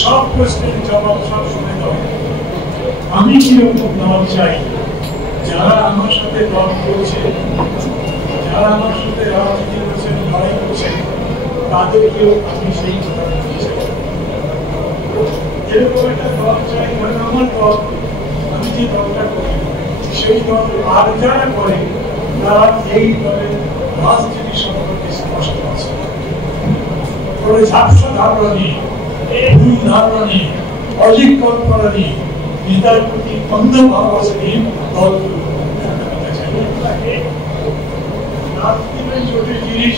সব প্রশ্নের জবাব সব সময় দেওয়া। আমি কিরকম দল চাই, যারা আমার সাথে দল করছে, যারা আমার সাথে রাজনীতি করছেন, লড়াই করছেন, তাদেরকেও আমি সেই কথা বলতে চাই। এরকম একটা দল চাই, মানে আমার দল, আমি যে দলটা করি সেই দল আর যারা করে তারা এই দলের রাজনীতি সম্পর্কে স্পষ্ট আছে। কোনো ঝাপসা ধারণা নিয়ে, ভুল ধারণা নিয়ে, অধিক কল্পনা নিয়ে, নেতার প্রতি অন্ধ ভালোবাসা নিয়ে দল রাজনীতির জটিল জিনিস,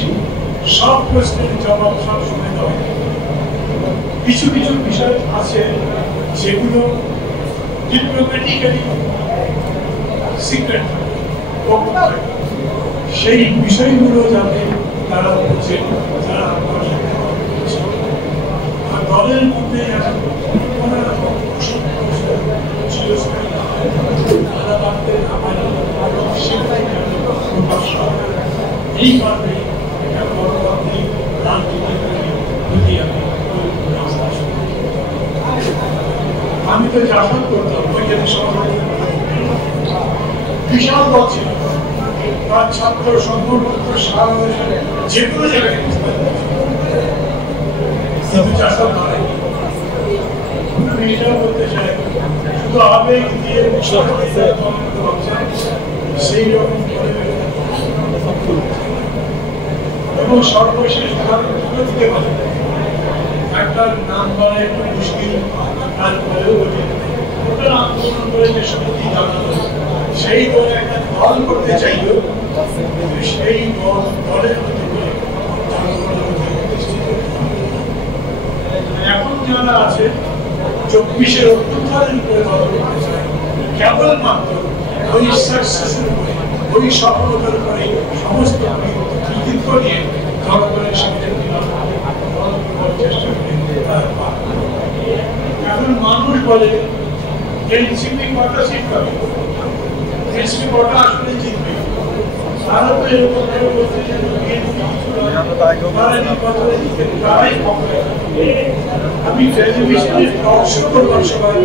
সব প্রশ্নের জবাব সব সময় দেওয়া। কিছু কিছু বিষয় আছে যেগুলো ডিপ্লোম্যাটিক্যালি সিক্রেট, সেই বিষয়গুলো যাতে তারা বলছেন, যারা দলের মধ্যে এই কারণে একটা পরবর্তী আমি তো আশা করতাম বিশাল দল ছিল, তার ছাত্র সংগঠন সারা যে কোনো জায়গায় কিন্তু চাষা দাঁড়ায়নি। আমি এটাও বলতে চাই, শুধু আবেগ দিয়ে সেই রকম এবং সর্বশেষ দিতে পারে একটা নাম বলা একটু মুশকিল, তারপরেও ওটা আন্দোলন করে যে শক্তি দাঁড়ানো, সেই দলে একটা দল করতে চাইল, সেই দলের মধ্যে এখন যারা আছে 24-এর অভ্যুত্থানের উপরে দল করতে চায়, কেবলমাত্র ওই সাকসেসের উপরে, ওই সফলতার উপরে সমস্ত কৃতিত্ব নিয়ে জনগণের সাথে চেষ্টা করে। এখন মানুষ বলে এনসিপি কটা সিট পাবে, এনসিপি কটা আসলে জিতবে। তারা তো এরকম বলছে যে আমি টেলিভিশনে টকশো করবার সময়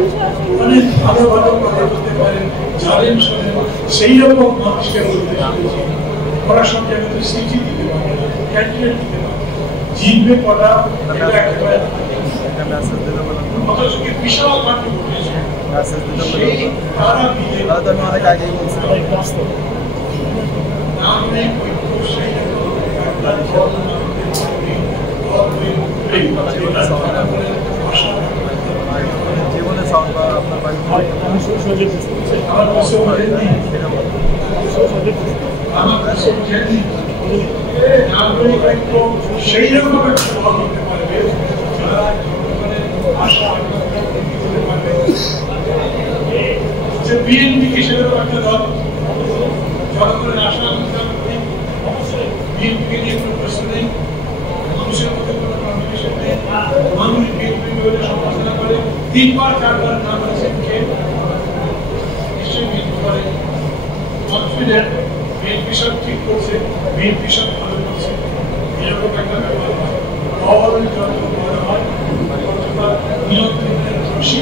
অনেক ভালো ভালো কথা বলতে পারেন, জানেন, শোনেন, সেই রকম মানুষকে বলতে শুনেছি ওরা সব জায়গাতে সিটি দিতে পারে, ক্যান্ডিডেট দিতে পারে, জিতবে কটা এটা একেবারে বিশাল মাঠে ঘটেছে। তারা অনেক আগেই বলছে জীবনে সেই রকম বিএনপিকে সেরকম একটা দল জনগণের আশা বিএনপিকে নিয়ে কোনো প্রশ্ন নেই, মানুষের মধ্যে কোনো কমিউনিকেশন নেই, মানুষ বিএনপি সমালোচনা করে 3বার 4বার নাম বলেছেন কে নিশ্চয়ই বিএনপি করে কনফিডেন্ট, বিএনপি সব ঠিক করছে, বিএনপি সব ভালো করছে, এরকম একটা ব্যাপার হয়। দল যত বড় হয় নিয়ন্ত্রণের রশি